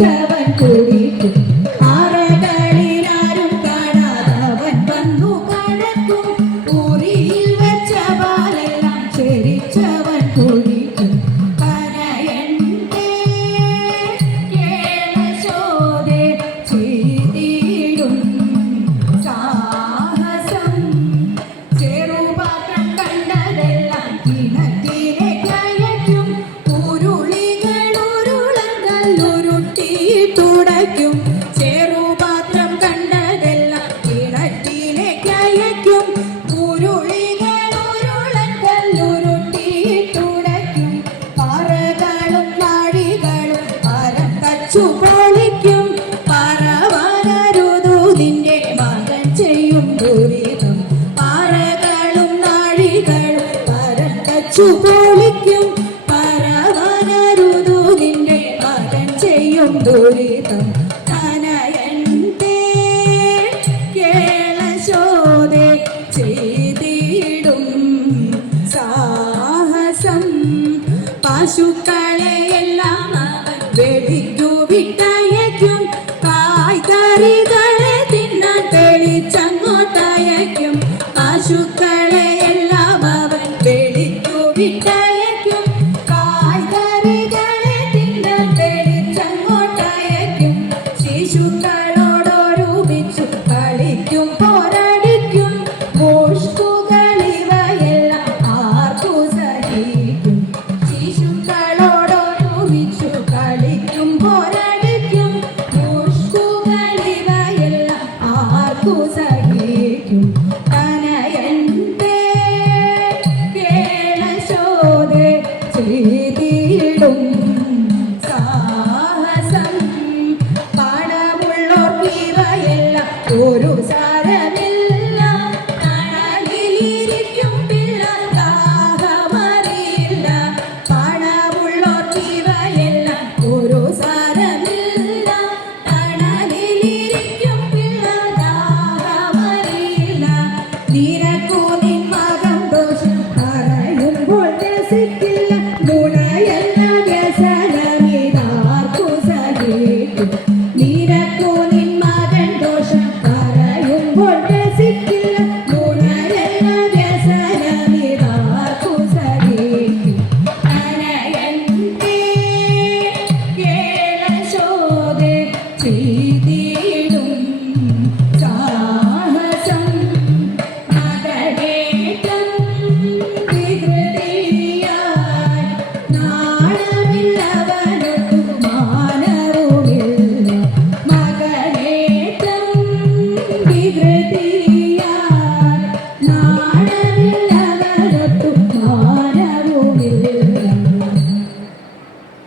ചരിച്ചവൻ കുടിക്കും ആറകളിലാരും കാണാതവൻ വന്നു കഴക്കും ഊരിയിൽ വെച്ച പാലെല്ലാം ചരിച്ചവൻ കുടിക്കും കനയന്റെ കേളശോധേ ചെയ്തിടും സാഹസം ചെറുപാത്രം കണ്ടതെല്ലാം കിണറ്റിലെ കയറ്റും ഉരുളികൾ ഉരുളങ്കല്ലുരുട്ടി തുടയ്ക്കും ചെറുപാത്രം കണ്ടതെല്ലാം കിണറ്റിലെ കയറ്റും ഉരുളികൾ ഉരുളങ്കല്ലുരുട്ടി തുടയ്ക്കും പാറകളും നാഴികളും പരം തച്ചു പൊളിക്കും പറവനരുതു നിന്റെ മകൻ ചെയ്യും ദുരിതം പാറകളും നാഴികളും പരം തച്ചു പൊളിക്കും പറവനരുതു നിന്റെ മകൻ ചെയ്യും ദുരിതം കനയന്റെ കേളശോധേ ചെയ്തിടും സാഹസം പശുക്കളെയെല്ലാം അവൻ വെളിക്കു വിട്ടയക്കും കായ്കറികളെ തിന്നാൻ തെളിച്ചങ്ങോട്ടയക്കും പശുക്കളെയെല്ലാം അവൻ വെളിക്കു വിട്ടയക്കും കായ്കറികളെ തിന്നാൻ തെളിച്ചങ്ങോട്ടയക്കും ശിശുക്കളോടൊരുമിച്ചു കളിക്കും പോരടിക്കും മുഷ്കുകളിവയെല്ലാം ആർക്കു സഹിക്കും ശിശുക്കളോടൊരുമിച്ചു കളിക്കും പോരടിക്കും മുഷ്കുകളിവയെല്ലാം ആർക്കു സഹിക്കും കനയന്റെ കേളശോധേ ചെയ്തിടും സാഹസം പണമുള്ളോർക്കിവയെല്ലാം ഒരു സാരമേ